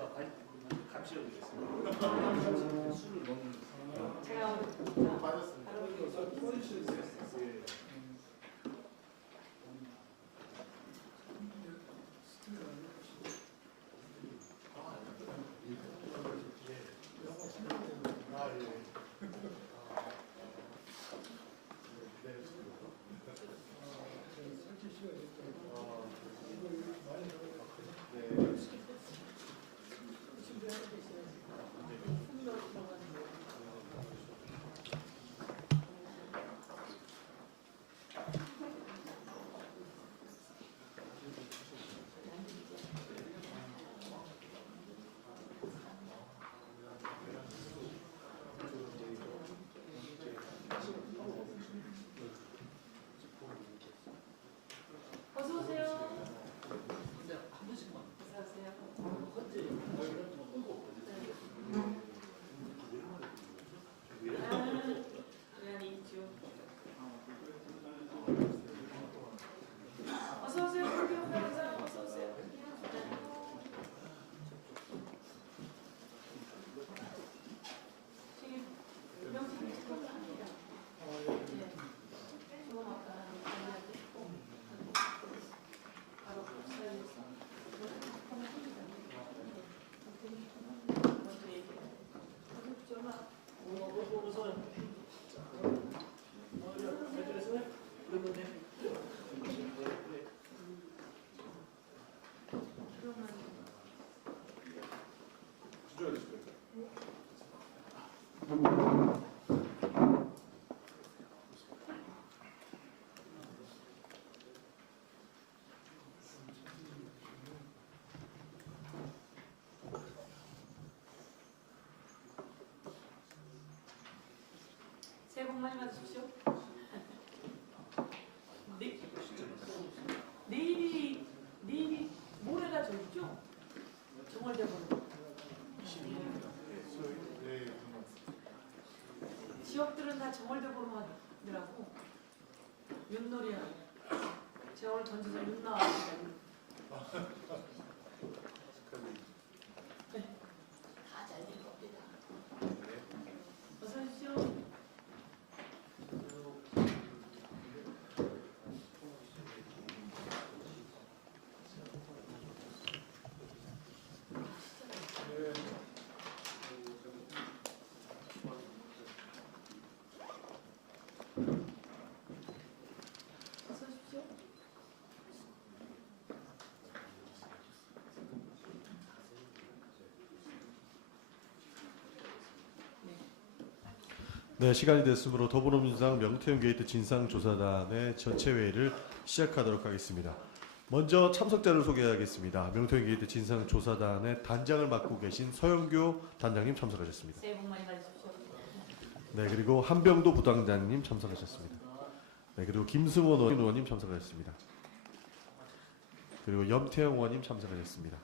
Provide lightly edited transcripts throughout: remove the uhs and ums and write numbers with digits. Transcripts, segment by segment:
제가 감시를 드렸습니다. 술을 먹는 제가 맞았습니다. 어서 오세요. 근데 한 번씩만. 어서 오세요. 현재 미안해 있죠. 어서 오세요. 김경사 어서 오세요. 지금 명칭이 특별히 아니에요. 네. 지금 아까 얘기하고 있고 바로 사이에서 먼저 얘기해요. 전화 어서 그러면 새해 복 많이 받으십시오. 내일이 모레가 저기죠? 정월대보름. 지역들은 다 정월대보름 하더라고. 윷놀이 하고. 제가 오늘 던져서 윷 나왔어요. 네. 다 잘 될 겁니다. 어서 오십시오. 어서 오십시오. 네, 시간이 됐으므로 더불어민주당 명태균 게이트 진상조사단의 전체 회의를 시작하도록 하겠습니다. 먼저 참석자를 소개하겠습니다. 명태균 게이트 진상조사단의 단장을 맡고 계신 서영교 단장님 참석하셨습니다. 새해 복 많이 받으십시오. 네, 그리고 한병도 부당장님 참석하셨습니다. 네, 그리고 김승원 의원님 참석하셨습니다. 그리고 염태영 의원님 참석하셨습니다.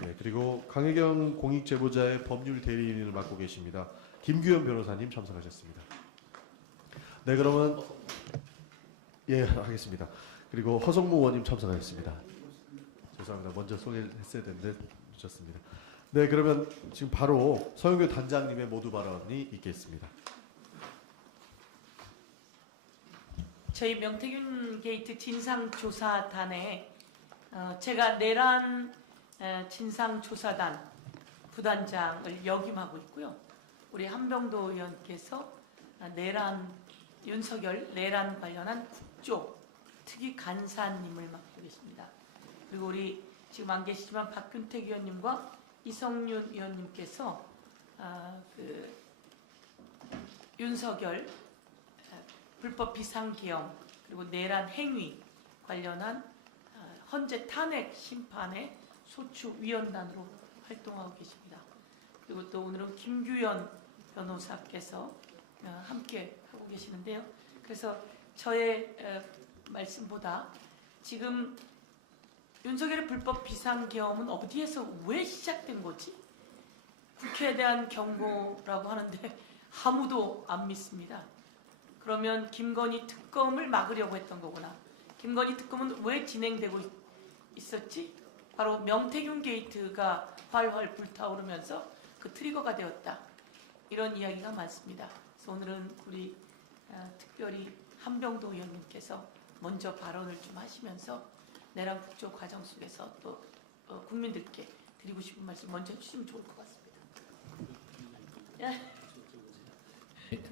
네, 그리고 강혜경 공익제보자의 법률 대리인을 맡고 계십니다. 김규현 변호사님 참석하셨습니다. 네, 그러면 예, 하겠습니다. 그리고 허성무 의원님 참석하셨습니다. 죄송합니다. 먼저 소개했어야 되는데 늦었습니다. 네, 그러면 지금 바로 서영교 단장님의 모두 발언이 있겠습니다. 저희 명태균 게이트 진상조사단에 제가 내란 진상조사단 부단장을 역임하고 있고요. 우리 한병도 의원께서 윤석열 내란 관련한 국조 특위 간사님을 맡고 계십니다. 그리고 우리 지금 안 계시지만 박균택 의원님과 이성윤 의원님께서 윤석열 불법 비상계엄 그리고 내란 행위 관련한 헌재 탄핵 심판의 소추위원단으로 활동하고 계십니다. 그리고 또 오늘은 김규현 변호사께서 함께 하고 계시는데요. 그래서 저의 말씀보다 지금 윤석열의 불법 비상계엄은 어디에서 왜 시작된 거지? 국회에 대한 경고라고 하는데 아무도 안 믿습니다. 그러면 김건희 특검을 막으려고 했던 거구나. 김건희 특검은 왜 진행되고 있었지? 바로 명태균 게이트가 활활 불타오르면서 그 트리거가 되었다. 이런 이야기가 많습니다. 그래서 오늘은 우리 특별히 한병도 의원님께서 먼저 발언을 좀 하시면서 내란 국조 과정 속에서 또 국민들께 드리고 싶은 말씀 먼저 해주시면 좋을 것 같습니다.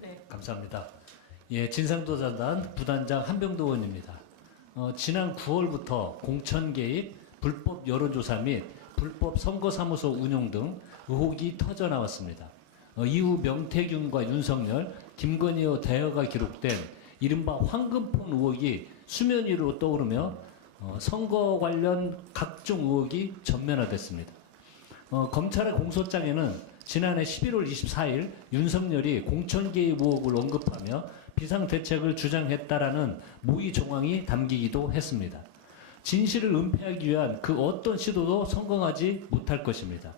네. 감사합니다. 예, 진상조사단 부단장 한병도 의원입니다. 지난 9월부터 공천 개입, 불법 여론조사 및 불법 선거사무소 운용 등 의혹이 터져 나왔습니다. 이후 명태균과 윤석열, 김건희와 대화가 기록된 이른바 황금폰 의혹이 수면 위로 떠오르며 선거 관련 각종 의혹이 전면화됐습니다. 검찰의 공소장에는 지난해 11월 24일 윤석열이 공천 개입 의혹을 언급하며 비상대책을 주장했다라는 모의 정황이 담기기도 했습니다. 진실을 은폐하기 위한 그 어떤 시도도 성공하지 못할 것입니다.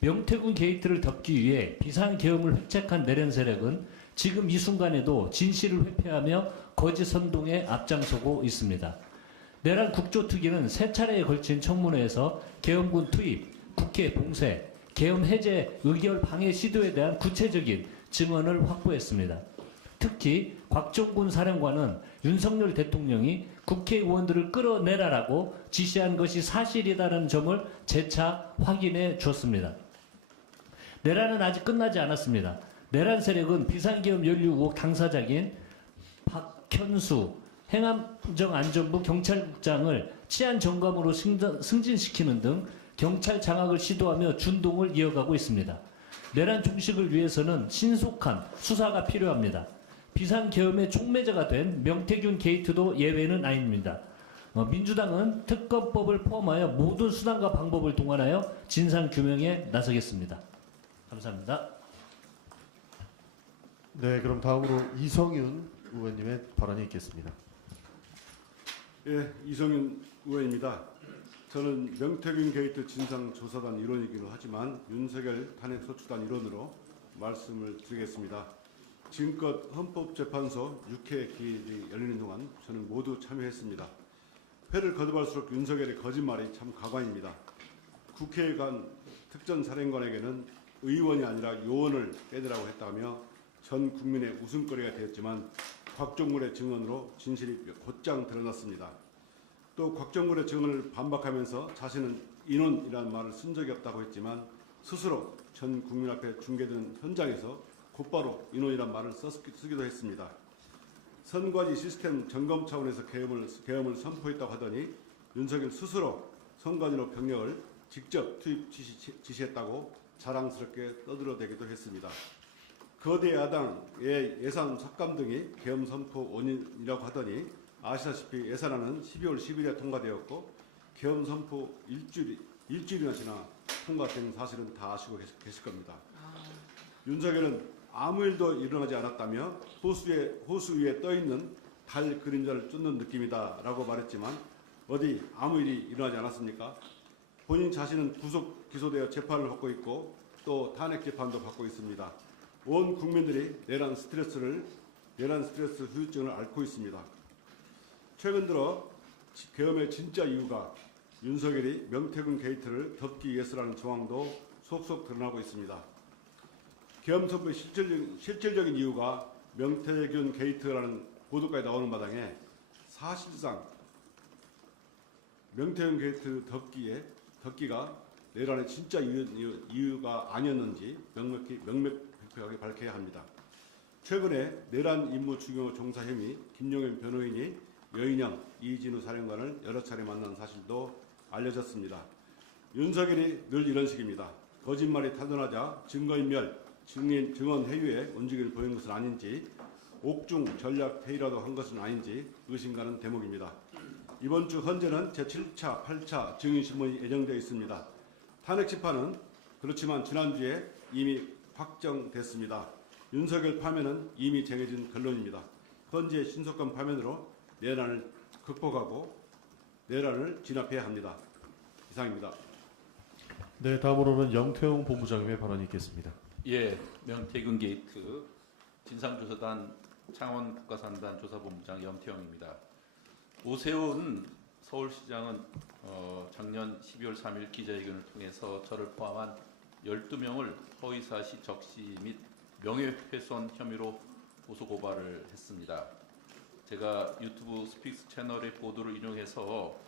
명태균 게이트를 덮기 위해 비상계엄을 획책한 내란 세력은 지금 이 순간에도 진실을 회피하며 거짓 선동에 앞장서고 있습니다. 내란 국조특위는 세 차례에 걸친 청문회에서 계엄군 투입, 국회 봉쇄, 계엄 해제 의결 방해 시도에 대한 구체적인 증언을 확보했습니다. 특히 곽종군 사령관은 윤석열 대통령이 국회의원들을 끌어내라라고 지시한 것이 사실이라는 점을 재차 확인해 줬습니다. 내란은 아직 끝나지 않았습니다. 내란 세력은 비상계엄 연루 의혹 당사자인 박현수 행안정안전부 경찰국장을 치안 점검으로 승진시키는 등 경찰 장악을 시도하며 준동을 이어가고 있습니다. 내란 종식을 위해서는 신속한 수사가 필요합니다. 비상계엄의 촉매자가 된 명태균 게이트도 예외는 아닙니다. 민주당은 특검법을 포함하여 모든 수단과 방법을 동원하여 진상규명에 나서겠습니다. 감사합니다. 네, 그럼 다음으로 이성윤 의원님의 발언이 있겠습니다. 예, 이성윤 의원입니다. 저는 명태균 게이트 진상조사단 일원이기도 하지만 윤석열 탄핵소추단 일원으로 말씀을 드리겠습니다. 지금껏 헌법재판소 6회 기일이 열리는 동안 저는 모두 참여했습니다. 회를 거듭할수록 윤석열의 거짓말이 참 가관입니다. 국회에 간 특전사령관에게는 의원이 아니라 요원을 빼내라고 했다며 전 국민의 웃음거리가 되었지만 곽종군의 증언으로 진실이 곧장 드러났습니다. 또 곽종군의 증언을 반박하면서 자신은 인원이라는 말을 쓴 적이 없다고 했지만 스스로 전 국민 앞에 중계된 현장에서 곧바로 인원이란 말을 쓰기도 했습니다. 선관위 시스템 점검 차원에서 계엄을 선포했다고 하더니 윤석열 스스로 선관위로 병력을 직접 투입 지시했다고 자랑스럽게 떠들어대기도 했습니다. 거대 야당의 예산 삭감 등이 계엄 선포 원인이라고 하더니 아시다시피 예산안은 12월 10일에 통과되었고 계엄 선포 일주일이나 지나 통과된 사실은 다 아시고 계실 겁니다. 윤석열은 아무 일도 일어나지 않았다며 호수 위에 떠있는 달 그림자를 쫓는 느낌이다라고 말했지만 어디 아무 일이 일어나지 않았습니까? 본인 자신은 구속 기소되어 재판을 받고 있고 또 탄핵 재판도 받고 있습니다. 온 국민들이 내란 스트레스 후유증을 앓고 있습니다. 최근 들어 계엄의 진짜 이유가 윤석열이 명태균 게이트를 덮기 위해서라는 정황도 속속 드러나고 있습니다. 계엄 선포의 실질적인 이유가 명태균 게이트라는 보도까지 나오는 마당에 사실상 명태균 게이트 덮기가 내란의 진짜 이유가 아니었는지 명백하게 밝혀야 합니다. 최근에 내란 임무 추경 종사혐의 김용현 변호인이 여인영 이진우 사령관을 여러 차례 만난 사실도 알려졌습니다. 윤석열이 늘 이런 식입니다. 거짓말이 타도나자 증거인멸, 증언 회유에 움직임을 보인 것은 아닌지 옥중 전략 회의라도 한 것은 아닌지 의심가는 대목입니다. 이번 주 헌재는 제7차, 8차 증인신문이 예정되어 있습니다. 탄핵 재판은 그렇지만 지난주에 이미 확정됐습니다. 윤석열 파면은 이미 정해진 결론입니다. 헌재의 신속한 파면으로 내란을 극복하고 내란을 진압해야 합니다. 이상입니다. 네, 다음으로는 영태용 본부장님의 발언이 있겠습니다. 예, 명태균 게이트 진상조사단 창원국가산단 조사본부장 염태영입니다. 오세훈 서울시장은 작년 12월 3일 기자회견을 통해서 저를 포함한 12명을 허위사실 적시 및 명예훼손 혐의로 고소고발을 했습니다. 제가 유튜브 스픽스 채널의 보도를 인용해서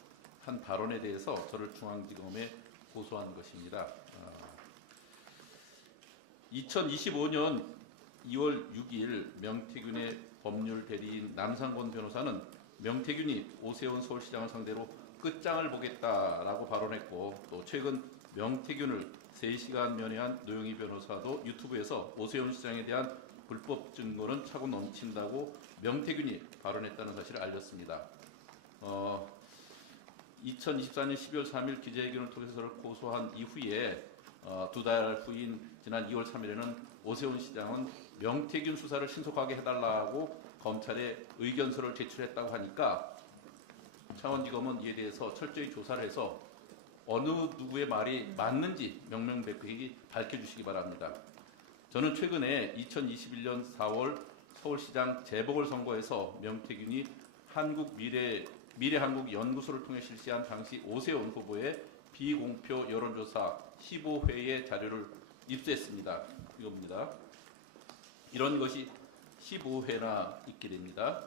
한 발언에 대해서 저를 중앙지검에 고소한 것입니다. 2025년 2월 6일 명태균의 법률 대리인 남상권 변호사는 명태균이 오세훈 서울시장을 상대로 끝장을 보겠다라고 발언했고, 또 최근 명태균을 3시간 면회한 노영희 변호사도 유튜브에서 오세훈 시장에 대한 불법 증거는 차고 넘친다고 명태균이 발언했다는 사실을 알렸습니다. 2024년 12월 3일 기자회견을 통해서 저를 고소한 이후에 2달 후인 지난 2월 3일에는 오세훈 시장은 명태균 수사를 신속하게 해달라고 검찰에 의견서를 제출했다고 하니까 창원지검은 이에 대해서 철저히 조사를 해서 어느 누구의 말이 맞는지 명명백백히 밝혀주시기 바랍니다. 저는 최근에 2021년 4월 서울시장 재보궐선거에서 명태균이 미래한국연구소를 통해 실시한 당시 오세훈 후보의 비공표 여론조사 15회의 자료를 입수했습니다. 이겁니다. 이런 것이 15회나 있게 됩니다.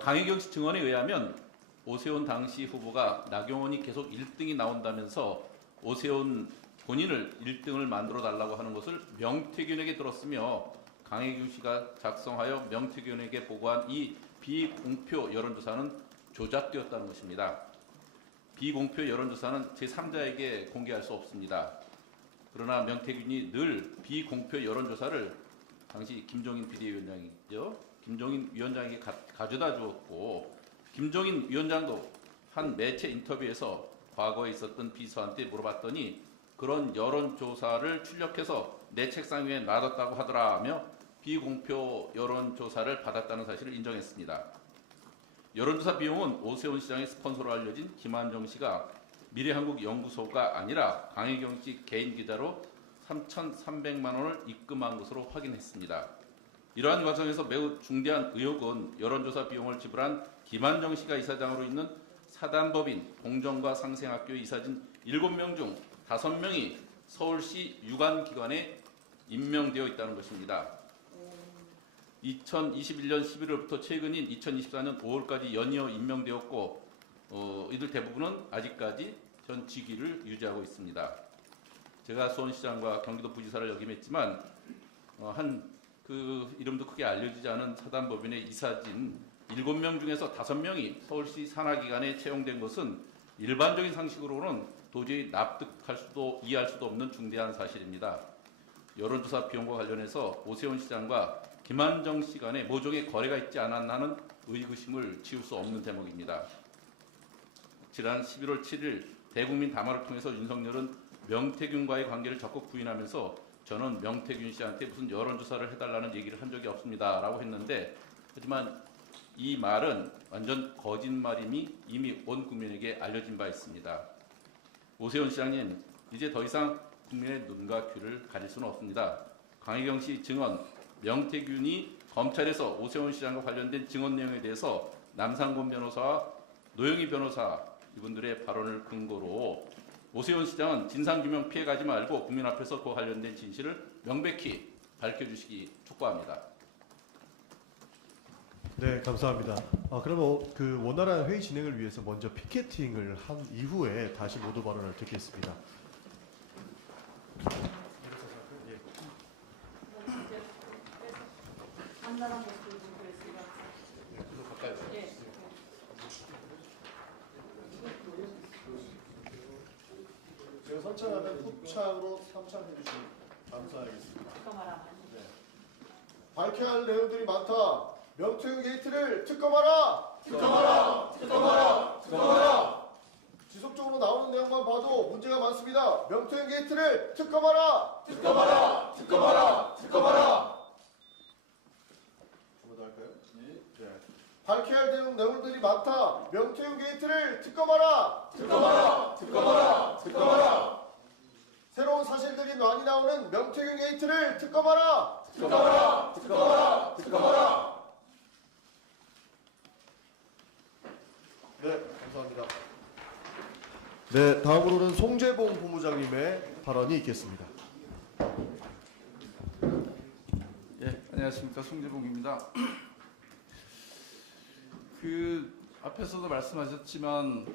강혜경 씨 증언에 의하면 오세훈 당시 후보가 나경원이 계속 1등이 나온다면서 오세훈 본인을 1등을 만들어 달라고 하는 것을 명태균에게 들었으며, 강혜경 씨가 작성하여 명태균에게 보고한 이 비공표 여론조사는 조작되었다는 것입니다. 비공표 여론조사는 제3자에게 공개할 수 없습니다. 그러나 명태균이 늘 비공표 여론조사를 당시 김종인 비대위원장이죠. 김종인 위원장에게 가져다 주었고, 김종인 위원장도 한 매체 인터뷰에서 과거에 있었던 비서한테 물어봤더니 그런 여론조사를 출력해서 내 책상 위에 놔뒀다고 하더라며 비공표 여론조사를 받았다는 사실을 인정했습니다. 여론조사 비용은 오세훈 시장의 스폰서로 알려진 김한정 씨가 미래한국연구소가 아니라 강혜경 씨 개인 계좌로 3,300만 원을 입금한 것으로 확인했습니다. 이러한 과정에서 매우 중대한 의혹은 여론조사 비용을 지불한 김한정 씨가 이사장으로 있는 사단법인 공정과 상생학교 이사진 7명 중 5명이 서울시 유관기관에 임명되어 있다는 것입니다. 2021년 11월부터 최근인 2024년 5월까지 연이어 임명되었고, 이들 대부분은 아직까지 전 직위를 유지하고 있습니다. 제가 수원시장과 경기도 부지사를 역임했지만 그 이름도 크게 알려지지 않은 사단법인의 이사진 7명 중에서 5명이 서울시 산하기관에 채용된 것은 일반적인 상식으로는 도저히 납득할 수도 이해할 수도 없는 중대한 사실입니다. 여론조사 비용과 관련해서 오세훈 시장과 김한정 씨 간에 모종의 거래가 있지 않았나 하는 의구심을 지울 수 없는 대목입니다. 지난 11월 7일 대국민 담화를 통해서 윤석열은 명태균과의 관계를 적극 부인하면서 저는 명태균 씨한테 무슨 여론조사를 해달라는 얘기를 한 적이 없습니다 라고 했는데, 하지만 이 말은 완전 거짓말임이 이미 온 국민에게 알려진 바 있습니다. 오세훈 시장님, 이제 더 이상 국민의 눈과 귀를 가릴 수는 없습니다. 강혜경 씨 증언, 명태균이 검찰에서 오세훈 시장과 관련된 증언 내용에 대해서 남상권 변호사와 노영희 변호사 이분들의 발언을 근거로 오세훈 시장은 진상규명 피해가지 말고 국민 앞에서 그와 관련된 진실을 명백히 밝혀주시기 촉구합니다. 네, 감사합니다. 그러면 그 원활한 회의 진행을 위해서 먼저 피켓팅을 한 이후에 다시 모두 발언을 듣겠습니다. 제가 선창하면 후창으로 참창해 주시면 감사하겠습니다. 네. 밝혀야 할 내용들이 많다. 명태균 게이트를 특검하라! 특검하라! 특검하라! 특검하라! 지속적으로 나오는 내용만 봐도 문제가 많습니다. 명태균 게이트를 특검하라! 특검하라! 특검하라! 특검하라! 한번 더 할까요? 네. 밝혀야 할 내용들이 많다. 명태균 게이트를 특검하라! 특검하라! 특검하라! 특검하라! 새로운 사실들이 많이 나오는 명태균 게이트를 특검하라! 특검하라! 특검하라! 특검하라! 네, 감사합니다. 네, 다음으로는 송재봉 본부장님의 발언이 있겠습니다. 예, 안녕하십니까. 송재봉입니다. 앞에서도 말씀하셨지만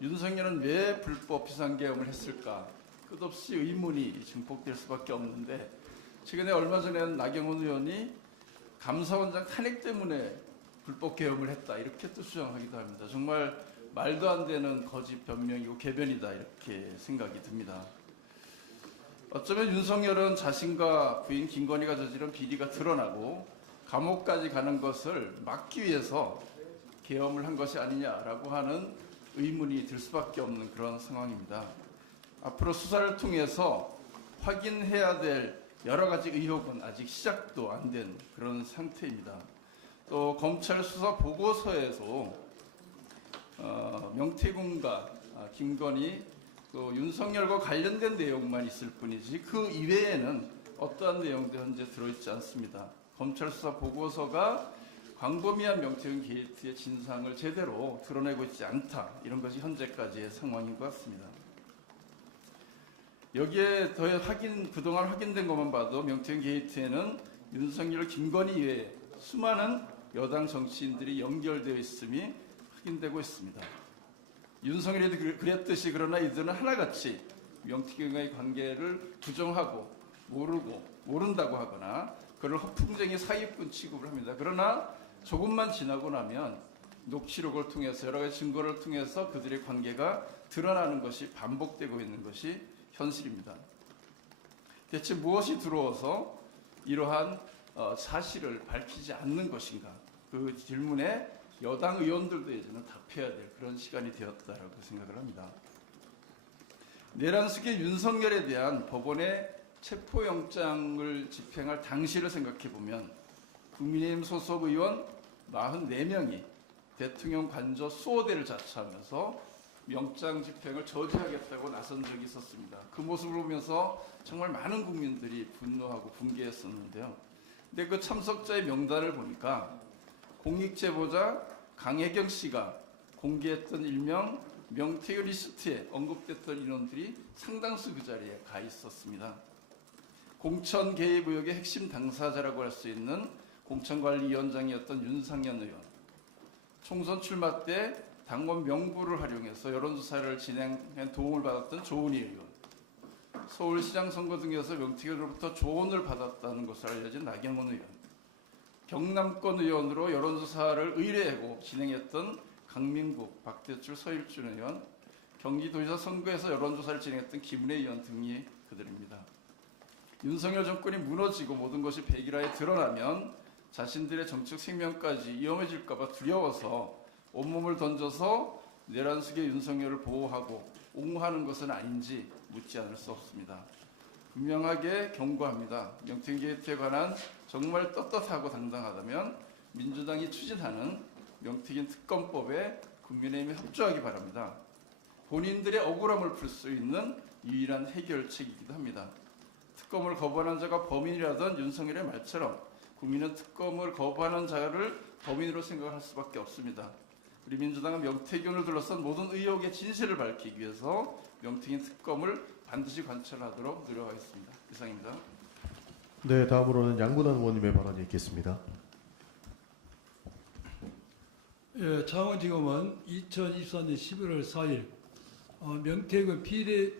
윤석열은 왜 불법 비상계엄을 했을까? 끝없이 의문이 증폭될 수밖에 없는데 최근에 얼마 전에는 나경원 의원이 감사원장 탄핵 때문에 불법 계엄을 했다 이렇게 또 주장하기도 합니다. 정말 말도 안 되는 거짓 변명이고 개변이다 이렇게 생각이 듭니다. 어쩌면 윤석열은 자신과 부인 김건희가 저지른 비리가 드러나고 감옥까지 가는 것을 막기 위해서 계엄을 한 것이 아니냐라고 하는 의문이 들 수밖에 없는 그런 상황입니다. 앞으로 수사를 통해서 확인해야 될 여러 가지 의혹은 아직 시작도 안 된 그런 상태입니다. 또 검찰 수사 보고서에서 명태균과 김건희 또 윤석열과 관련된 내용만 있을 뿐이지 그 이외에는 어떠한 내용도 현재 들어있지 않습니다. 검찰 수사 보고서가 광범위한 명태균 게이트의 진상을 제대로 드러내고 있지 않다. 이런 것이 현재까지의 상황인 것 같습니다. 여기에 더해 그동안 확인된 것만 봐도 명태균 게이트에는 윤석열, 김건희 이외에 수많은 여당 정치인들이 연결되어 있음이 확인되고 있습니다. 윤석열이 그랬듯이 그러나 이들은 하나같이 명태균과의 관계를 부정하고 모른다고 하거나 그를 허풍쟁이 사기꾼 취급을 합니다. 그러나 조금만 지나고 나면 녹취록을 통해서 여러 가지 증거를 통해서 그들의 관계가 드러나는 것이 반복되고 있는 것이 현실입니다. 대체 무엇이 들어와서 이러한 사실을 밝히지 않는 것인가? 그 질문에 여당 의원들도 이제는 답해야 될 그런 시간이 되었다라고 생각을 합니다. 내란숙의 윤석열에 대한 법원의 체포영장을 집행할 당시를 생각해 보면 국민의힘 소속 의원 44명이 대통령 관저 수호대를 자처하면서 영장 집행을 저지하겠다고 나선 적이 있었습니다. 그 모습을 보면서 정말 많은 국민들이 분노하고 분개했었는데요. 근데 그 참석자의 명단을 보니까 공익제보자 강혜경 씨가 공개했던 일명 명태균 리스트에 언급됐던 인원들이 상당수 그 자리에 가 있었습니다. 공천 개입 의혹의 핵심 당사자라고 할 수 있는 공천관리위원장이었던 윤상현 의원, 총선 출마 때 당원 명부를 활용해서 여론조사를 진행해 도움을 받았던 조은희 의원, 서울시장 선거 등에서 명태균으로부터 조언을 받았다는 것으로 알려진 나경원 의원, 경남권 의원으로 여론조사를 의뢰하고 진행했던 강민국, 박대출, 서일준 의원, 경기도지사 선거에서 여론조사를 진행했던 김은혜 의원 등이 그들입니다. 윤석열 정권이 무너지고 모든 것이 백일화에 드러나면 자신들의 정책 생명까지 위험해질까 봐 두려워서 온몸을 던져서 내란숙의 윤석열을 보호하고 옹호하는 것은 아닌지 묻지 않을 수 없습니다. 분명하게 경고합니다. 명태균 게이트에 관한 정말 떳떳하고 당당하다면 민주당이 추진하는 명태균 특검법에 국민의힘이 협조하기 바랍니다. 본인들의 억울함을 풀 수 있는 유일한 해결책이기도 합니다. 특검을 거부하는 자가 범인이라던 윤석열의 말처럼 국민은 특검을 거부하는 자를 범인으로 생각할 수밖에 없습니다. 우리 민주당은 명태균을 둘러싼 모든 의혹의 진실을 밝히기 위해서 명태균 특검을 반드시 관철하도록 노력하겠습니다. 이상입니다. 네, 다음으로는 양분한 의원님의 발언이 있겠습니다. 예, 창원지검은 2024년 11월 4일 명태균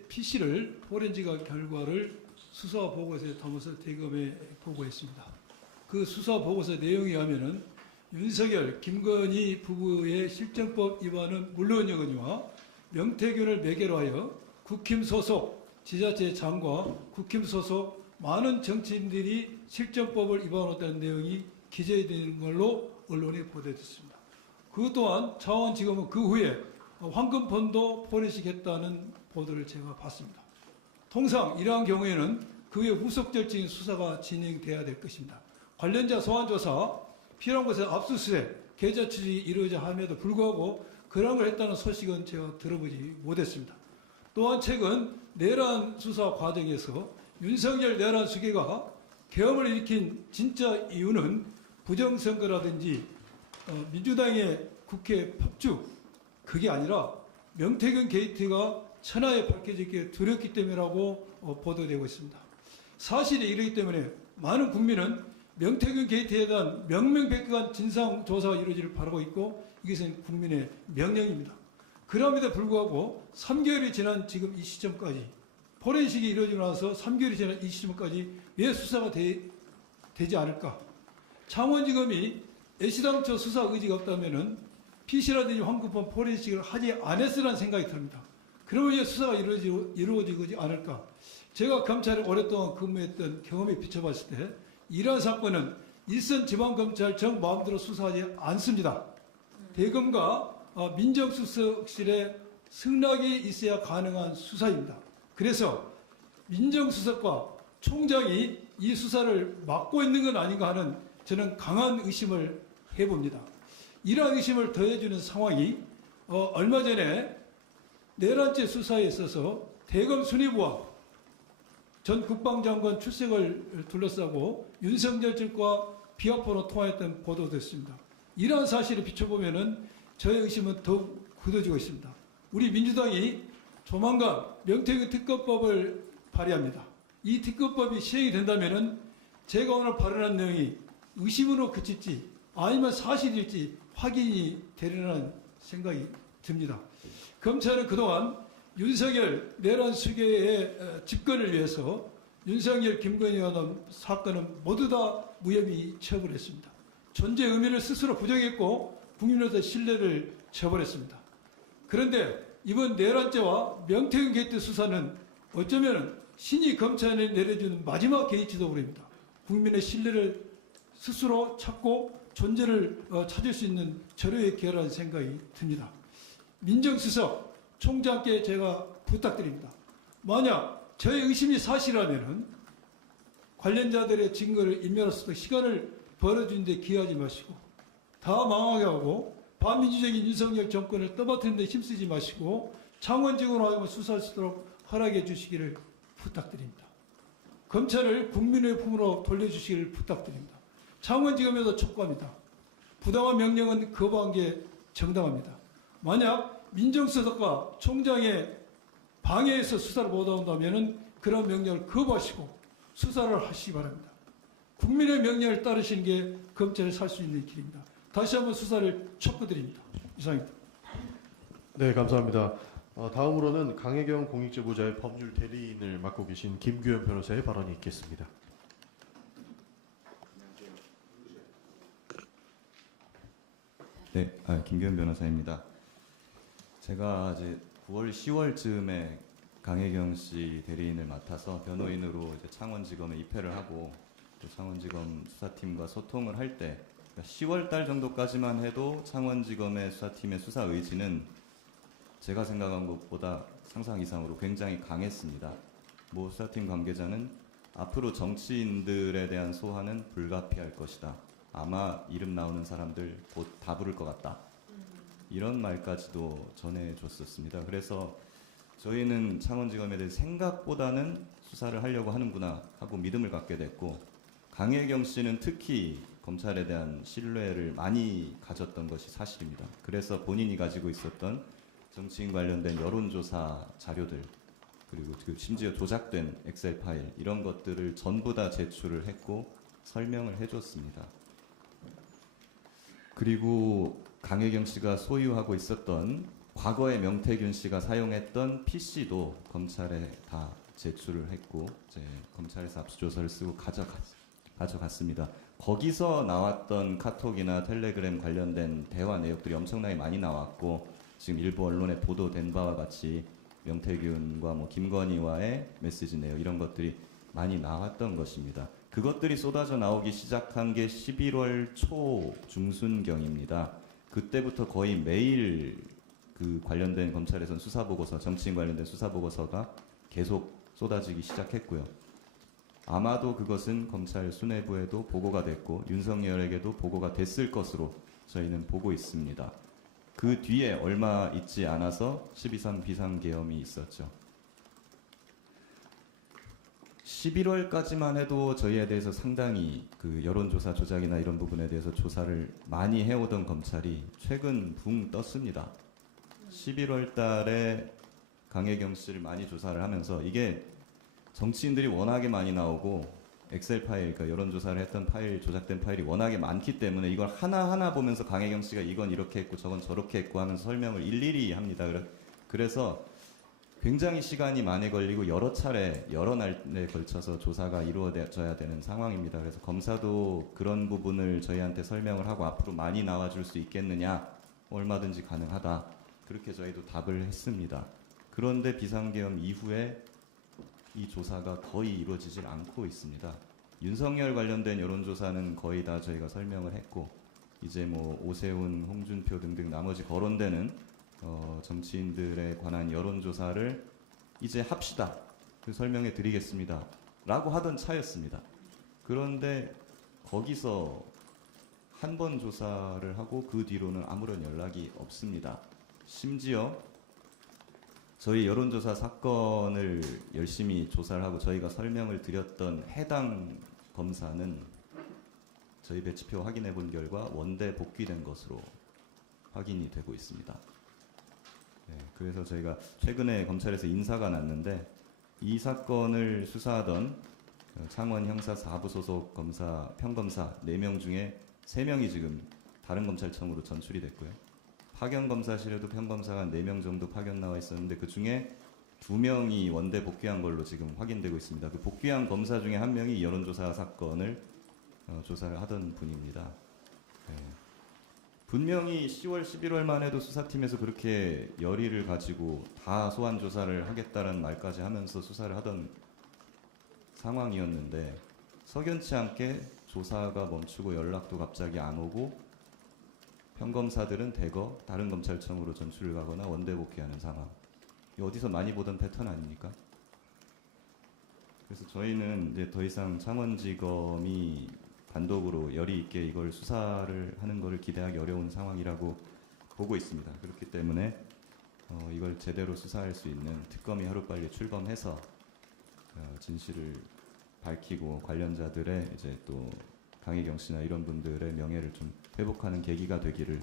PC를 포렌지가 결과를 수사 보고서에 담아서 대검에 보고했습니다. 그 수사 보고서 내용에 의하면은 윤석열, 김건희 부부의 실정법 위반은 물론이거니와 명태균을 매개로 하여 국힘 소속 지자체장과 국힘 소속 많은 정치인들이 실정법을 위반했다는 내용이 기재되는 걸로 언론에 보도됐습니다. 그 또한 창원지검은 그 후에 황금폰도 포렌식했다는 보도를 제가 봤습니다. 통상 이러한 경우에는 그 후에 후속적인 수사가 진행돼야 될 것입니다. 관련자 소환조사, 필요한 곳에 압수수색, 계좌 추적이 이루어져야 함에도 불구하고 그런 걸 했다는 소식은 제가 들어보지 못했습니다. 또한 최근 내란 수사 과정에서 윤석열 내란 수계가 계엄을 일으킨 진짜 이유는 부정선거라든지 민주당의 국회 폭주 그게 아니라 명태균 게이트가 천하에 밝혀지기에 두렵기 때문이라고 보도되고 있습니다. 사실이 이러기 때문에 많은 국민은 명태균 게이트에 대한 명명백백한 진상조사가 이루어지기를 바라고 있고 이것은 국민의 명령입니다. 그럼에도 불구하고 3개월이 지난 지금 이 시점까지 포렌식이 이루어지고 나서 3개월이 지난 이 시점까지 왜 수사가 되지 않을까? 창원지검이 애시당초 수사 의지가 없다면은 PC라든지 황급한 포렌식을 하지 않았으라는 생각이 듭니다. 그러면 왜 수사가 이루어지지 않을까? 제가 검찰에 오랫동안 근무했던 경험에 비춰봤을 때 이러한 사건은 일선 지방검찰청 마음대로 수사하지 않습니다. 대검과 민정수석실의 승낙이 있어야 가능한 수사입니다. 그래서 민정수석과 총장이 이 수사를 막고 있는 건 아닌가 하는 저는 강한 의심을 해봅니다. 이러한 의심을 더해주는 상황이 얼마 전에 내란죄 수사에 있어서 대검 수뇌부와 전 국방장관 출석을 둘러싸고 윤석열 측과 비화포로 통화했던 보도됐습니다. 이러한 사실을 비춰보면은 저의 의심은 더욱 굳어지고 있습니다. 우리 민주당이 조만간 명태균 특검법을 발의합니다. 이 특검법이 시행이 된다면은 제가 오늘 발언한 내용이 의심으로 그칠지 아니면 사실일지 확인이 되리라는 생각이 듭니다. 검찰은 그동안 윤석열 내란 수괴의 집권을 위해서 윤석열 김건희 여사 사건은 모두 다 무혐의 처벌했습니다. 존재 의미를 스스로 부정했고 국민으로서 신뢰를 저버렸습니다. 그런데 이번 내란죄와 명태균 게이트 수사는 어쩌면 신이 검찰에 내려주는 마지막 게이트도 그럽니다. 국민의 신뢰를 스스로 찾고 존재를 찾을 수 있는 절호의 기회라는 생각이 듭니다. 민정수석 총장께 제가 부탁드립니다. 만약 저의 의심이 사실이라면 관련자들의 증거를 인멸할 시간을 벌어주는 데 기여하지 마시고 다 망하게 하고 반민주적인 윤석열 정권을 떠받드는 데 힘쓰지 마시고 창원지검으로 하여금 수사할 수 있도록 허락해 주시기를 부탁드립니다. 검찰을 국민의 품으로 돌려주시기를 부탁드립니다. 창원지검에서 촉구합니다. 부당한 명령은 거부한 게 정당합니다. 만약 민정수석과 총장의 방해에서 수사를 못한다면 그런 명령을 거부하시고 수사를 하시기 바랍니다. 국민의 명령을 따르시는 게 검찰을 살 수 있는 길입니다. 다시 한번 수사를 촉구드립니다. 이상입니다. 네, 감사합니다. 다음으로는 강혜경 공익제보자의 법률 대리인을 맡고 계신 김규현 변호사의 발언이 있겠습니다. 네, 김규현 변호사입니다. 제가 이제 9월, 10월쯤에 강혜경 씨 대리인을 맡아서 변호인으로 이제 창원지검에 입회를 하고 또 창원지검 수사팀과 소통을 할 때 10월 달 정도까지만 해도 창원지검의 수사팀의 수사 의지는 제가 생각한 것보다 상상 이상으로 굉장히 강했습니다. 모 수사팀 관계자는 앞으로 정치인들에 대한 소환은 불가피할 것이다. 아마 이름 나오는 사람들 곧 다 부를 것 같다. 이런 말까지도 전해줬었습니다. 그래서 저희는 창원지검에 대해 생각보다는 수사를 하려고 하는구나 하고 믿음을 갖게 됐고 강혜경 씨는 특히 검찰에 대한 신뢰를 많이 가졌던 것이 사실입니다. 그래서 본인이 가지고 있었던 정치인 관련된 여론조사 자료들 그리고 심지어 조작된 엑셀 파일 이런 것들을 전부 다 제출을 했고 설명을 해줬습니다. 그리고 강혜경 씨가 소유하고 있었던 과거에 명태균 씨가 사용했던 PC도 검찰에 다 제출을 했고 이제 검찰에서 압수조사를 쓰고 가져갔습니다. 거기서 나왔던 카톡이나 텔레그램 관련된 대화 내역들이 엄청나게 많이 나왔고 지금 일부 언론에 보도된 바와 같이 명태균과 김건희와의 메시지 내역 이런 것들이 많이 나왔던 것입니다. 그것들이 쏟아져 나오기 시작한 게 11월 초 중순경입니다. 그때부터 거의 매일 그 관련된 검찰에선 수사보고서, 정치인 관련된 수사보고서가 계속 쏟아지기 시작했고요. 아마도 그것은 검찰 수뇌부에도 보고가 됐고 윤석열에게도 보고가 됐을 것으로 저희는 보고 있습니다. 그 뒤에 얼마 있지 않아서 12.3 비상계엄이 있었죠. 11월까지만 해도 저희에 대해서 상당히 그 여론조사 조작이나 이런 부분에 대해서 조사를 많이 해오던 검찰이 최근 붕 떴습니다. 11월 달에 강혜경 씨를 많이 조사를 하면서 이게 정치인들이 워낙에 많이 나오고 엑셀 파일, 그러니까 여론조사를 했던 파일, 조작된 파일이 워낙에 많기 때문에 이걸 하나하나 보면서 강혜경 씨가 이건 이렇게 했고 저건 저렇게 했고 하면서 설명을 일일이 합니다. 그래서 굉장히 시간이 많이 걸리고 여러 차례, 여러 날에 걸쳐서 조사가 이루어져야 되는 상황입니다. 그래서 검사도 그런 부분을 저희한테 설명을 하고 앞으로 많이 나와줄 수 있겠느냐, 얼마든지 가능하다. 그렇게 저희도 답을 했습니다. 그런데 비상계엄 이후에 이 조사가 거의 이루어지질 않고 있습니다. 윤석열 관련된 여론조사는 거의 다 저희가 설명을 했고, 이제 뭐 오세훈, 홍준표 등등 나머지 거론되는 정치인들에 관한 여론조사를 이제 합시다. 그 설명해 드리겠습니다. 라고 하던 차였습니다. 그런데 거기서 한 번 조사를 하고 그 뒤로는 아무런 연락이 없습니다. 심지어 저희 여론조사 사건을 열심히 조사를 하고 저희가 설명을 드렸던 해당 검사는 저희 배치표 확인해 본 결과 원대 복귀된 것으로 확인이 되고 있습니다. 네, 그래서 저희가 최근에 검찰에서 인사가 났는데 이 사건을 수사하던 창원 형사 4부 소속 검사, 평검사 4명 중에 3명이 지금 다른 검찰청으로 전출이 됐고요. 파견 검사실에도 평검사가 4명 정도 파견 나와 있었는데 그 중에 2명이 원대 복귀한 걸로 지금 확인되고 있습니다. 그 복귀한 검사 중에 1명이 여론조사 사건을 조사를 하던 분입니다. 네. 분명히 10월, 11월만 해도 수사팀에서 그렇게 열의를 가지고 다 소환 조사를 하겠다는 말까지 하면서 수사를 하던 상황이었는데 석연치 않게 조사가 멈추고 연락도 갑자기 안 오고 평검사들은 대거 다른 검찰청으로 전출을 가거나 원대 복귀하는 상황. 이거 어디서 많이 보던 패턴 아닙니까? 그래서 저희는 이제 더 이상 창원지검이 단독으로 열의 있게 이걸 수사를 하는 것을 기대하기 어려운 상황이라고 보고 있습니다. 그렇기 때문에 이걸 제대로 수사할 수 있는 특검이 하루빨리 출범해서 진실을 밝히고 관련자들의 이제 또 강혜경 씨나 이런 분들의 명예를 좀 회복하는 계기가 되기를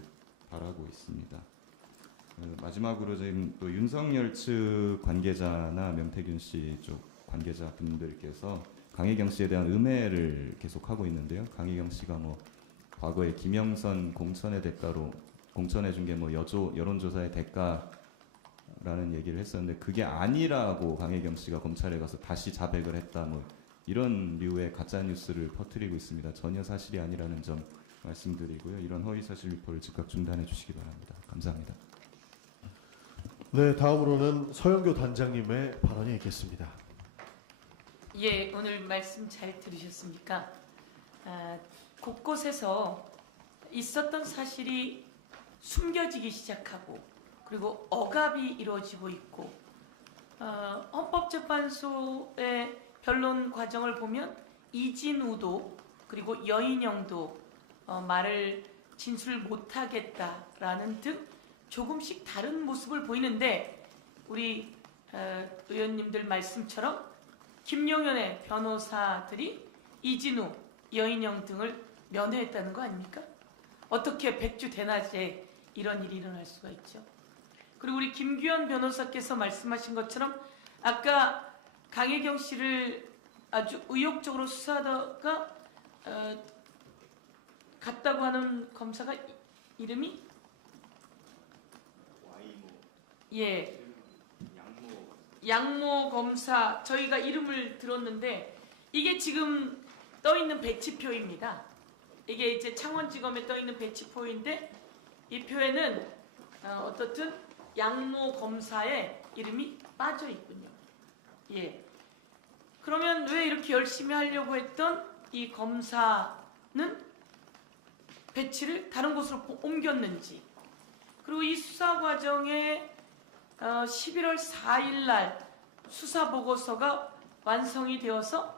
바라고 있습니다. 마지막으로 지금 또 윤석열 측 관계자나 명태균 씨 쪽 관계자 분들께서 강혜경 씨에 대한 음해를 계속하고 있는데요. 강혜경 씨가 뭐 과거에 김영선 공천의 대가로 공천해 준 게 뭐 여론조사의 대가라는 얘기를 했었는데 그게 아니라고 강혜경 씨가 검찰에 가서 다시 자백을 했다 뭐 이런 류의 가짜 뉴스를 퍼뜨리고 있습니다. 전혀 사실이 아니라는 점 말씀드리고요. 이런 허위 사실 유포를 즉각 중단해 주시기 바랍니다. 감사합니다. 네, 다음으로는 서영교 단장님의 발언이 있겠습니다. 예, 오늘 말씀 잘 들으셨습니까? 곳곳에서 있었던 사실이 숨겨지기 시작하고 그리고 억압이 이루어지고 있고 헌법재판소의 변론 과정을 보면 이진우도 그리고 여인영도 말을 진술을 못하겠다라는 등 조금씩 다른 모습을 보이는데 우리 의원님들 말씀처럼 김용현의 변호사들이 이진우, 여인영 등을 면회했다는 거 아닙니까? 어떻게 백주 대낮에 이런 일이 일어날 수가 있죠? 그리고 우리 김규현 변호사께서 말씀하신 것처럼 아까 강혜경 씨를 아주 의욕적으로 수사하다가 갔다고 하는 검사가 이름이 예. 양모 검사 저희가 이름을 들었는데 이게 지금 떠 있는 배치표입니다. 이게 이제 창원지검에 떠 있는 배치표인데 이 표에는 어떻든 양모 검사의 이름이 빠져 있군요. 예. 그러면 왜 이렇게 열심히 하려고 했던 이 검사는 배치를 다른 곳으로 옮겼는지 그리고 이 수사 과정에 11월 4일 날 수사 보고서가 완성이 되어서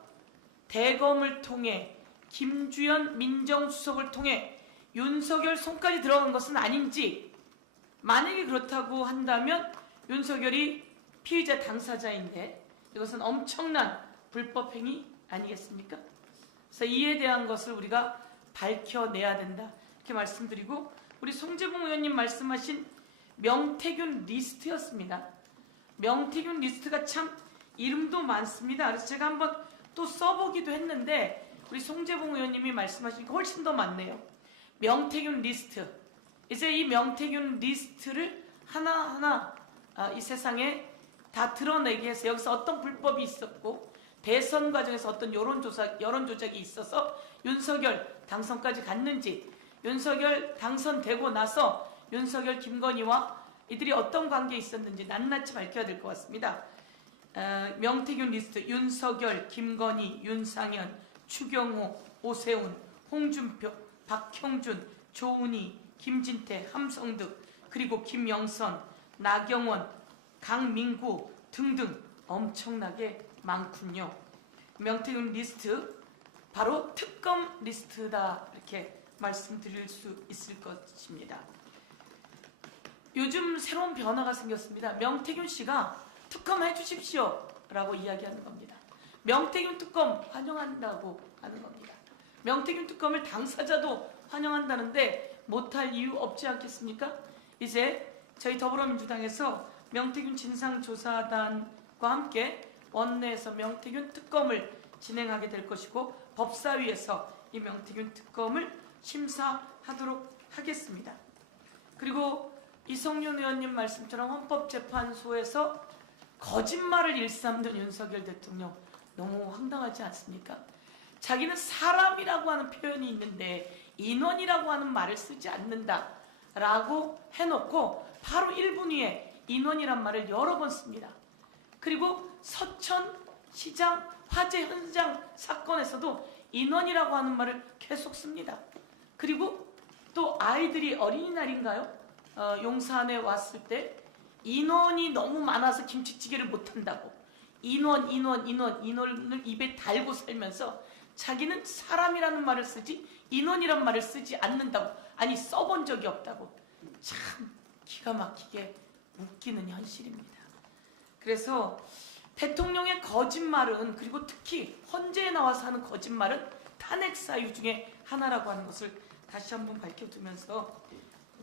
대검을 통해 김주연 민정수석을 통해 윤석열 손까지 들어간 것은 아닌지 만약에 그렇다고 한다면 윤석열이 피의자 당사자인데 이것은 엄청난 불법행위 아니겠습니까? 그래서 이에 대한 것을 우리가 밝혀내야 된다 이렇게 말씀드리고 우리 송재봉 의원님 말씀하신 명태균 리스트였습니다. 명태균 리스트가 참 이름도 많습니다. 그래서 제가 한번 또 써보기도 했는데 우리 송재봉 의원님이 말씀하시니까 훨씬 더 많네요. 명태균 리스트. 이제 이 명태균 리스트를 하나하나 이 세상에 다 드러내게 해서 여기서 어떤 불법이 있었고 대선 과정에서 어떤 여론 조작이 있어서 윤석열 당선까지 갔는지, 윤석열 당선되고 나서 윤석열 김건희와 이들이 어떤 관계에 있었는지 낱낱이 밝혀야 될 것 같습니다. 명태균 리스트: 윤석열, 김건희, 윤상현, 추경호, 오세훈, 홍준표, 박형준, 조은희, 김진태, 함성득, 그리고 김영선, 나경원, 강민구 등등 엄청나게 많군요. 명태균 리스트 바로 특검 리스트다, 이렇게 말씀드릴 수 있을 것입니다. 요즘 새로운 변화가 생겼습니다. 명태균 씨가 특검 해주십시오 라고 이야기하는 겁니다. 명태균 특검 환영한다고 하는 겁니다. 명태균 특검을 당사자도 환영한다는데 못할 이유 없지 않겠습니까? 이제 저희 더불어민주당에서 명태균 진상조사단과 함께 원내에서 명태균 특검을 진행하게 될 것이고 법사위에서 이 명태균 특검을 심사하도록 하겠습니다. 그리고 이성윤 의원님 말씀처럼 헌법재판소에서 거짓말을 일삼는 윤석열 대통령 너무 황당하지 않습니까? 자기는 사람이라고 하는 표현이 있는데 인원이라고 하는 말을 쓰지 않는다라고 해놓고 바로 1분 후에 인원이란 말을 여러 번 씁니다. 그리고 서천시장 화재 현장 사건에서도 인원이라고 하는 말을 계속 씁니다. 그리고 또 아이들이 어린이날인가요? 용산에 왔을 때 인원이 너무 많아서 김치찌개를 못한다고 인원을 입에 달고 살면서 자기는 사람이라는 말을 쓰지 인원이란 말을 쓰지 않는다고, 아니 써본 적이 없다고. 참 기가 막히게 웃기는 현실입니다. 그래서 대통령의 거짓말은, 그리고 특히 헌재에 나와서 하는 거짓말은 탄핵 사유 중에 하나라고 하는 것을 다시 한번 밝혀두면서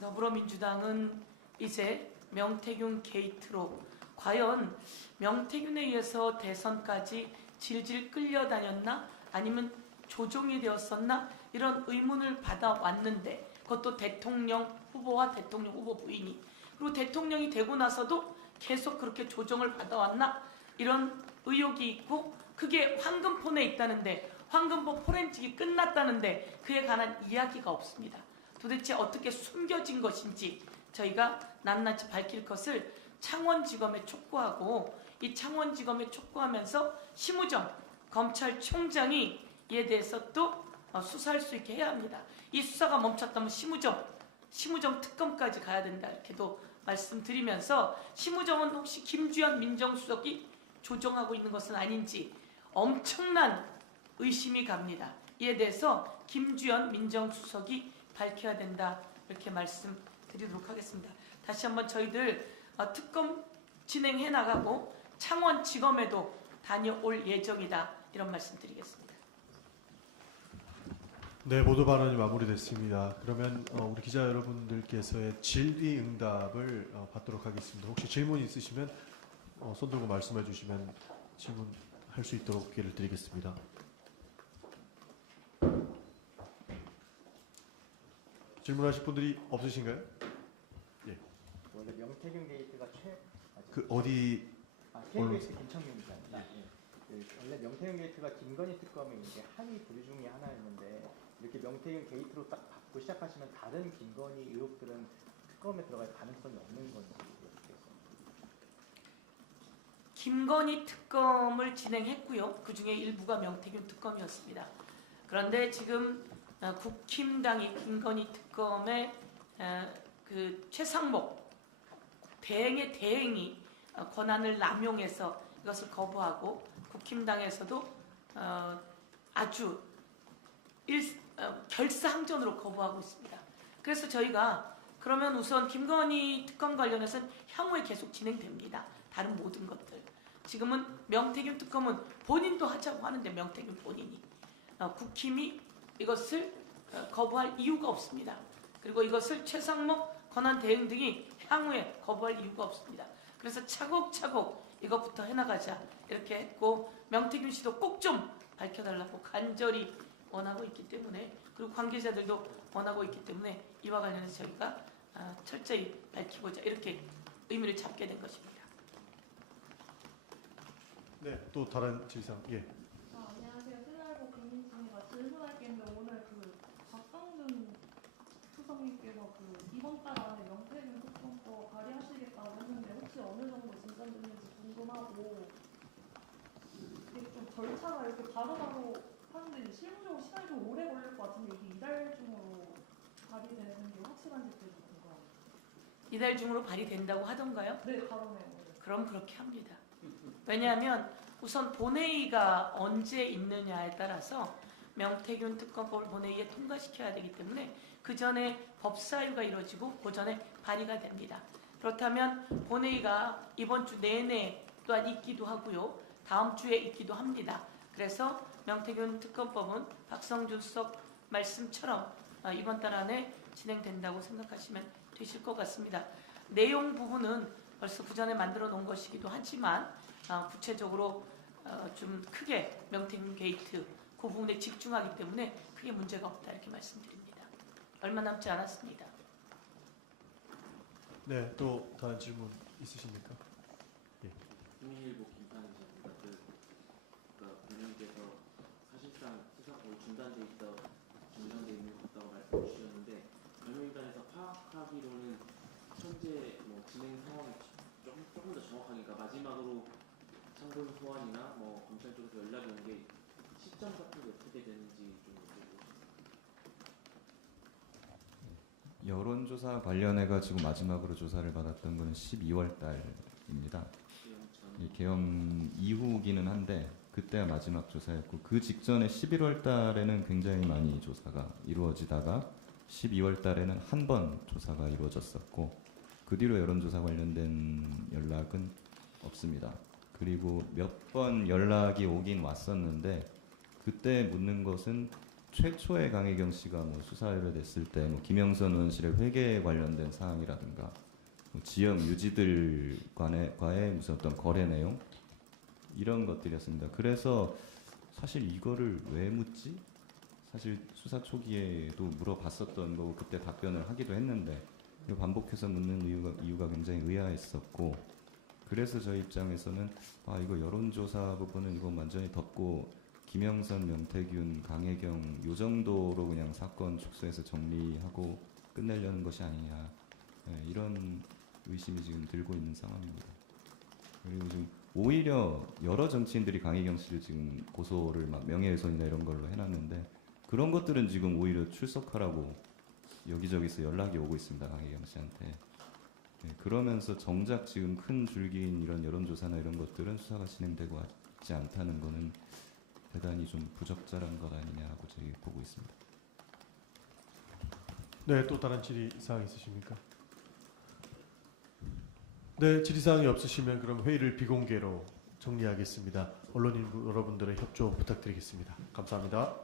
더불어민주당은 이제 명태균 게이트로 과연 명태균에 의해서 대선까지 질질 끌려다녔나 아니면 조종이 되었었나 이런 의문을 받아왔는데, 그것도 대통령 후보와 대통령 후보 부인이, 그리고 대통령이 되고 나서도 계속 그렇게 조정을 받아왔나 이런 의혹이 있고, 그게 황금폰에 있다는데 황금폰 포렌식이 끝났다는데 그에 관한 이야기가 없습니다. 도대체 어떻게 숨겨진 것인지 저희가 낱낱이 밝힐 것을 창원지검에 촉구하고, 이 창원지검에 촉구하면서 심우정 검찰총장이 이에 대해서 또 수사할 수 있게 해야 합니다. 이 수사가 멈췄다면 심우정 특검까지 가야 된다, 이렇게도 말씀드리면서, 심우정은 혹시 김주현 민정수석이 조정하고 있는 것은 아닌지 엄청난 의심이 갑니다. 이에 대해서 김주현 민정수석이 밝혀야 된다, 이렇게 말씀드리도록 하겠습니다. 다시 한번 저희들 특검 진행해 나가고 창원지검에도 다녀올 예정이다, 이런 말씀드리겠습니다. 네, 모두 발언이 마무리됐습니다. 그러면 우리 기자 여러분들께서의 질의응답을 받도록 하겠습니다. 혹시 질문 있으시면 손 들고 말씀해 주시면 질문할 수 있도록 기회를 드리겠습니다. 질문하실 분들이 없으신가요? 예. 원래 명태균 게이트가 어디 KBS 김청민 기자입니다. 예. 원래 명태균 게이트가 김건희 특검이 이제 한이 부류 중에 하나였는데, 이렇게 명태균 게이트로 딱 받고 시작하시면 다른 김건희 의혹들은 특검에 들어갈 가능성이 없는 건지 모르겠습니다. 김건희 특검을 진행했고요. 그 중에 일부가 명태균 특검이었습니다. 그런데 지금 국힘당이 김건희 특검의 그 최상목 대행의 대행이 권한을 남용해서 이것을 거부하고, 국힘당에서도 아주 결사항전으로 거부하고 있습니다. 그래서 저희가 그러면 우선 김건희 특검 관련해서는 향후에 계속 진행됩니다. 다른 모든 것들. 지금은 명태균 특검은 본인도 하자고 하는데 명태균 본인이 국힘이 이것을 거부할 이유가 없습니다. 그리고 이것을 최상목 권한 대응 등이 향후에 거부할 이유가 없습니다. 그래서 차곡차곡 이것부터 해나가자 이렇게 했고, 명태균 씨도 꼭 좀 밝혀달라고 간절히 원하고 있기 때문에, 그리고 관계자들도 원하고 있기 때문에 이와 관련해서 저희가 철저히 밝히고자 이렇게 의미를 잡게 된 것입니다. 네, 또 다른 질의사항. 예. 안녕하세요. 새날보 김민중이가 질문할 게 있는데, 오늘 박성준 수석님께서 이번 달 안에 명태균 특검법 발의하시겠다고 했는데, 혹시 어느 정도 진전됐는지 궁금하고, 이게 좀 절차가 이렇게 바로바로 하는데 실무적으로 시간이 좀 오래 걸릴 것 같은데, 이게 이달 중으로 발의되는 게 확실한지 좀 궁금합니다. 이달 중으로 발의된다고 하던가요? 네, 바로네요. 그럼 그렇게 합니다. 왜냐하면 우선 본회의가 언제 있느냐에 따라서 명태균 특검법을 본회의에 통과시켜야 되기 때문에 그 전에 법사위가 이루어지고 그 전에 발의가 됩니다. 그렇다면 본회의가 이번 주 내내 또한 있기도 하고요. 다음 주에 있기도 합니다. 그래서 명태균 특검법은 박성준 수석 말씀처럼 이번 달 안에 진행된다고 생각하시면 되실 것 같습니다. 내용 부분은 벌써 그 전에 만들어 놓은 것이기도 하지만 구체적으로 좀 크게 명태균 게이트 그 부분에 집중하기 때문에 크게 문제가 없다 이렇게 말씀드립니다. 얼마 남지 않았습니다. 네, 또 다른 질문 있으십니까? 국민일보 김판입니다. 본인께서 사실상 수사가 중단돼 있는 것 같다고 말씀해 주셨는데, 변호인단에서 파악하기로는 현재 진행 상황이 조금 더 정확하게, 그러니까 마지막으로 참고인 소환이나 검찰 쪽에서 연락이 온 게 시점 같은 게 어떻게 되는지 좀 여쭤보겠습니다. 여론조사 관련해가지고 마지막으로 조사를 받았던 거는 12월 달입니다. 이 계엄 이후기는 한데 그때가 마지막 조사였고, 그 직전에 11월 달에는 굉장히 많이 조사가 이루어지다가 12월 달에는 한 번 조사가 이루어졌었고, 그 뒤로 여론조사 관련된 연락은 없습니다. 그리고 몇 번 연락이 오긴 왔었는데, 그때 묻는 것은 최초의 강혜경 씨가 수사를 냈을 때 김영선 의원실의 회계에 관련된 사항이라든가 지역 유지들과의 무슨 어떤 거래 내용 이런 것들이었습니다. 그래서 사실 이거를 왜 묻지? 사실 수사 초기에도 물어봤었던 거고 그때 답변을 하기도 했는데 반복해서 묻는 이유가 굉장히 의아했었고, 그래서 저희 입장에서는 이거 여론조사 부분은 이거 완전히 덮고 김영선, 명태균, 강혜경 요 정도로 그냥 사건 축소해서 정리하고 끝내려는 것이 아니냐, 이런 의심이 지금 들고 있는 상황입니다. 그리고 지금 오히려 여러 정치인들이 강혜경 씨를 지금 고소를 명예훼손이나 이런 걸로 해놨는데, 그런 것들은 지금 오히려 출석하라고 여기저기서 연락이 오고 있습니다, 강혜경 씨한테. 그러면서 정작 지금 큰 줄기인 이런 여론조사나 이런 것들은 수사가 진행되고 있지 않다는 거는 대단히 좀 부적절한 것 아니냐고 저희 보고 있습니다. 네, 또 다른 질의사항 있으십니까? 네, 질의사항이 없으시면 그럼 회의를 비공개로 정리하겠습니다. 언론인 여러분들의 협조 부탁드리겠습니다. 감사합니다.